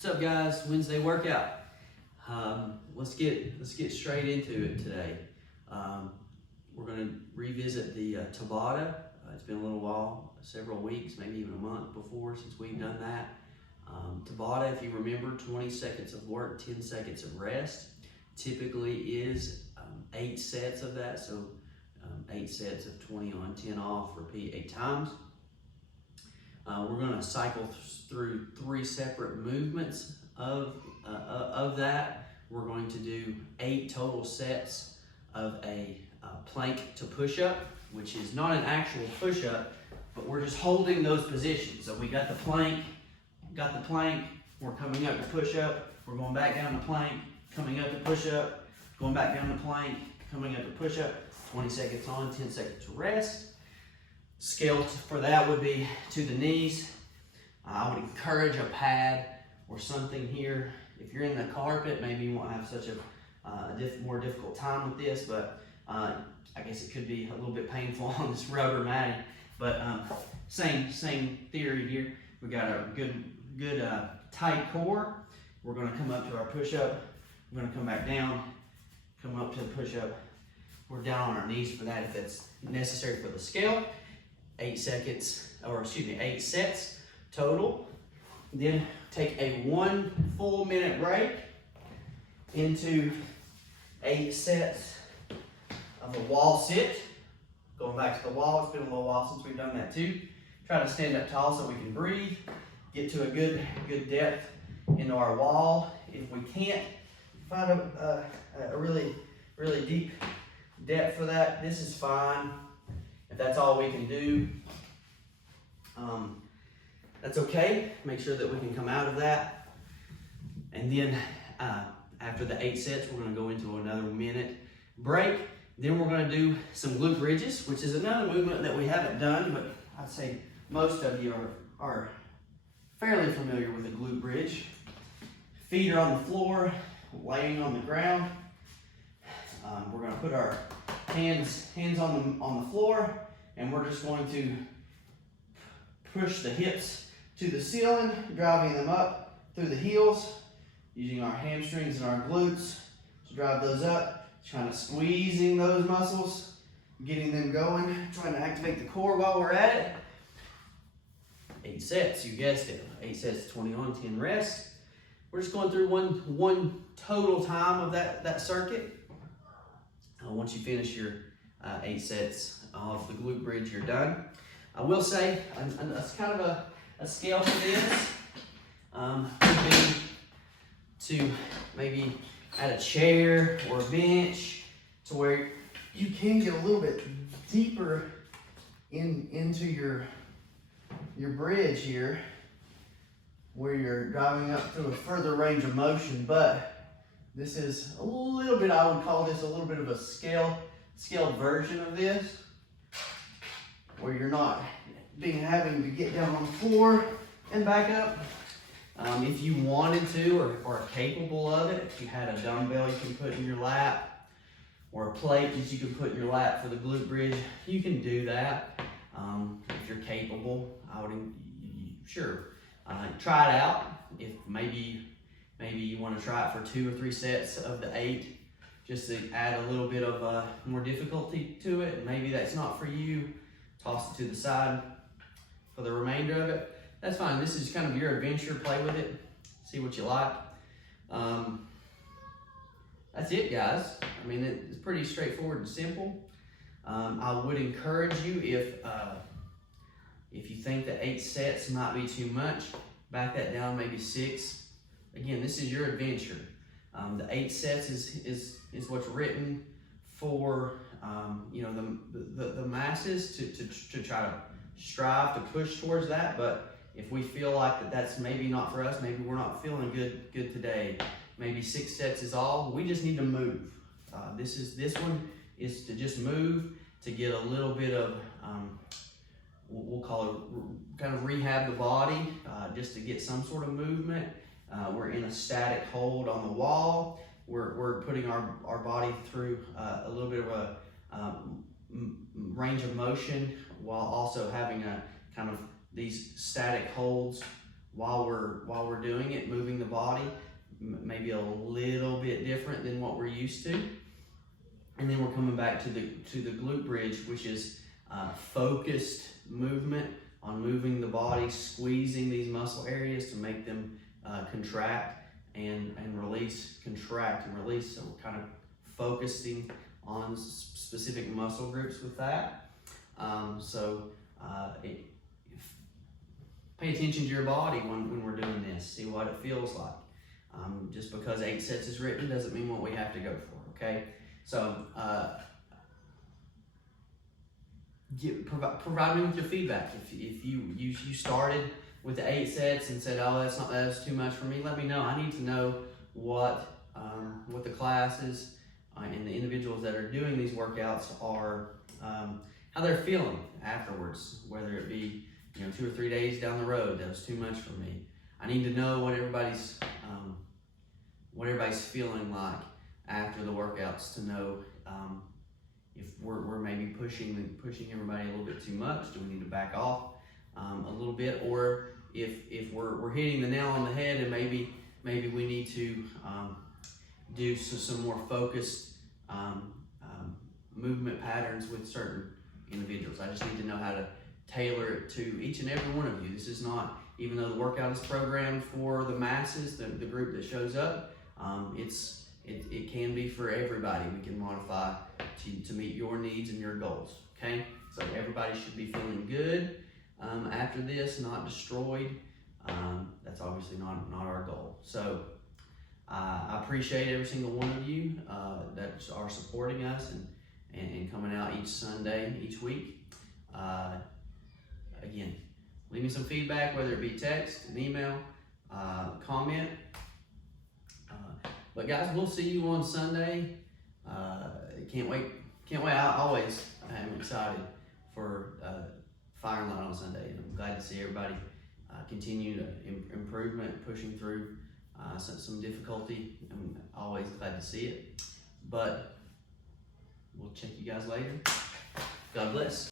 What's up, guys? Wednesday workout. Let's get straight into it today. We're going to revisit the Tabata. It's been a little while, several weeks, maybe even a month before since we've done that. Tabata, if you remember, 20 seconds of work, 10 seconds of rest. Typically is 8 sets of that, so 8 sets of 20 on, 10 off, repeat 8 times. We're going to cycle through 3 separate movements of that. We're going to do 8 total sets of a plank to push-up, which is not an actual push-up, but we're just holding those positions. So we got the plank, we're coming up to push-up, we're going back down the plank, coming up to push-up, going back down the plank, coming up to push-up, 20 seconds on, 10 seconds to rest. Scale for that would be to the knees. I would encourage a pad or something here. If you're in the carpet, maybe you won't have such a more difficult time with this, but I guess it could be a little bit painful on this rubber matting. But same theory here. We got a good tight core. We're going to come up to our push-up. We're going to come back down, come up to the push-up. We're down on our knees for that if it's necessary for the scale. 8 sets total. Then take a 1 full minute break into 8 sets of a wall sit. Going back to the wall, it's been a little while since we've done that too. Try to stand up tall so we can breathe, get to a good depth into our wall. If we can't find a really deep depth for that, this is fine. If that's all we can do, that's okay. Make sure that we can come out of that. And then after the 8 sets, we're going to go into another minute break. Then we're going to do some glute bridges, which is another movement that we haven't done, but I'd say most of you are fairly familiar with a glute bridge. Feet are on the floor, laying on the ground. We're going to put our hands on the floor, and we're just going to push the hips to the ceiling, driving them up through the heels, using our hamstrings and our glutes to drive those up, kind of squeezing those muscles, getting them going, trying to activate the core while we're at it. 8 sets, you guessed it. 8 sets, 20 on, 10 rest. We're just going through one total time of that circuit. Once you finish your 8 sets of the glute bridge, you're done. I will say, it's kind of a scale for this. Could be to maybe add a chair or a bench to where you can get a little bit deeper into your bridge here, where you're driving up through a further range of motion. But this is a little bit, I would call this a little bit of a scaled version of this, where you're not having to get down on the floor and back up. If you wanted to or are capable of it, if you had a dumbbell you can put in your lap or a plate that you can put in your lap for the glute bridge, you can do that. If you're capable, I would, sure, try it out. If maybe you want to try it for 2 or 3 sets of the 8, just to add a little bit of more difficulty to it. Maybe that's not for you. Toss it to the side for the remainder of it. That's fine. This is kind of your adventure. Play with it. See what you like. That's it, guys. I mean, it's pretty straightforward and simple. I would encourage you, if you think that 8 sets might be too much, back that down maybe 6. Again, this is your adventure. The 8 sets is what's written for the masses to try to strive to push towards that. But if we feel like that's maybe not for us, maybe we're not feeling good today, maybe 6 sets is all. We just need to move. This one is to just move, to get a little bit of we'll call it kind of rehab the body, just to get some sort of movement. We're in a static hold on the wall. We're putting our body through a little bit of a range of motion while also having a kind of these static holds while we're doing it, moving the body, maybe a little bit different than what we're used to. And then we're coming back to the glute bridge, which is focused movement on moving the body, squeezing these muscle areas to make them contract and release, contract and release. So we're kind of focusing on specific muscle groups with that. Pay attention to your body when we're doing this. See what it feels like. Just because 8 sets is written doesn't mean what we have to go for, okay? So provide me with your feedback. If you started with the 8 sets and said, oh, that's too much for me, let me know. I need to know what the classes and the individuals that are doing these workouts are, how they're feeling afterwards, whether it be 2 or 3 days down the road, that was too much for me. I need to know what everybody's feeling like after the workouts to know if we're maybe pushing everybody a little bit too much. Do we need to back off a little bit, or if we're hitting the nail on the head and maybe we need to do some more focused movement patterns with certain individuals. I just need to know how to tailor it to each and every one of you. This is not, even though the workout is programmed for the masses, the group that shows up, it can be for everybody. We can modify to meet your needs and your goals, okay? So everybody should be feeling good after this, not destroyed. That's obviously not our goal. So I appreciate every single one of you that are supporting us and coming out each Sunday, each week. Again, leave me some feedback, whether it be text, an email, comment. But guys, we'll see you on Sunday. Can't wait. I am excited for Fire and Light on Sunday. And I'm glad to see everybody continue to improvement, pushing through some difficulty. I'm always glad to see it. But we'll check you guys later. God bless.